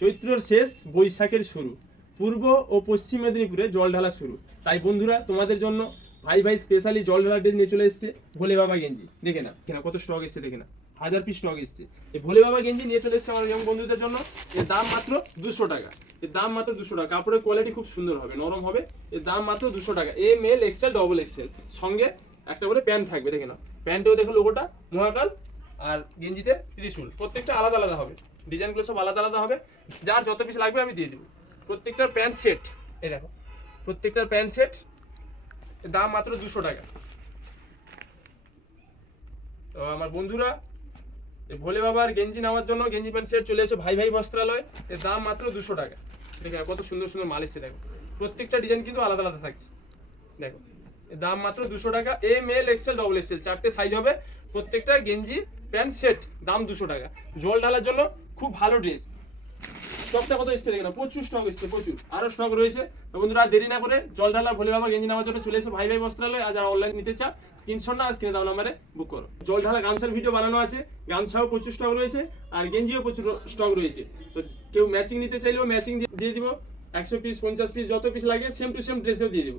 চৈত্রের শেষ, বৈশাখের শুরু, পূর্ব ও পশ্চিম মেদিনীপুরে জল ঢালা শুরু। তাই বন্ধুরা তোমাদের জন্য ভাই ভাই স্পেশালি জল ঢালা ড্রেস নিয়ে চলে এসেছে ভোলে বাবা গেঞ্জি। দেখে না কত স্টক এসছে, দেখে না 1000 পিস স্টক এসছে। এই ভোলে বাবা গেঞ্জি নিয়ে চলে এসেছে আমার ইয়ং বন্ধুদের জন্য। এর দাম মাত্র 200 টাকা। এর দাম মাত্র 200 টাকা। কাপড়ের কোয়ালিটি খুব সুন্দর হবে, নরম হবে। এর দাম মাত্র 200 টাকা। M L XL double XL, সঙ্গে একটা করে প্যান্ট থাকবে। দেখে না প্যান্টেও দেখো লোগোটা মহাকাল, আর গেঞ্জিতে ত্রিশূল। প্রত্যেকটা আলাদা আলাদা হবে, ডিজাইনগুলো সব আলাদা আলাদা হবে। যার যত পিস লাগবে আমি দিয়ে দেবো। প্রত্যেকটার প্যান্ট সেট, এই দেখো প্রত্যেকটার প্যান্ট সেট, দাম মাত্র 200 টাকা। তো আমার বন্ধুরা এই ভোলে বাবার গেঞ্জি নেওয়ার জন্য গেঞ্জি প্যান্ট সেট চলে এসে ভাই ভাই বস্ত্রালয়। এর দাম মাত্র 200 টাকা। দেখে কত সুন্দর সুন্দর মাল এসছে, দেখো প্রত্যেকটা ডিজাইন কিন্তু আলাদা আলাদা থাকছে। দেখো এর দাম মাত্র 200 টাকা। M L XL double XL, 4টে সাইজ হবে। প্রত্যেকটা গেঞ্জি প্যান্ট সেট, দাম 200 টাকা। জল ঢালার জন্য খুব ভালো ড্রেস। স্টকটা কত এসছে দেখে না, প্রচুর স্টক এসছে, প্রচুর আরো স্টক রয়েছে। তো বন্ধুরা দেরি না করে জল ঢালা ভোলে বাবা গেঞ্জি নেওয়ার জন্য চলে এসো ভাই ভাই বস্ত্রালয়। আর যারা অনলাইন নিতে চাও স্ক্রিনশট না স্ক্রিনে দাও নাম্বারে বুক করো। জল ঢালা গামছার ভিডিও বানানো আছে, গামছাও প্রচুর স্টক রয়েছে, আর গেঞ্জিও প্রচুর স্টক রয়েছে। তো কেউ ম্যাচিং নিতে চাইলেও ম্যাচিং দিয়ে দিব। 100 পিস 50 পিস যত পিস লাগে সেম টু সেম ড্রেসেও দিয়ে দিব।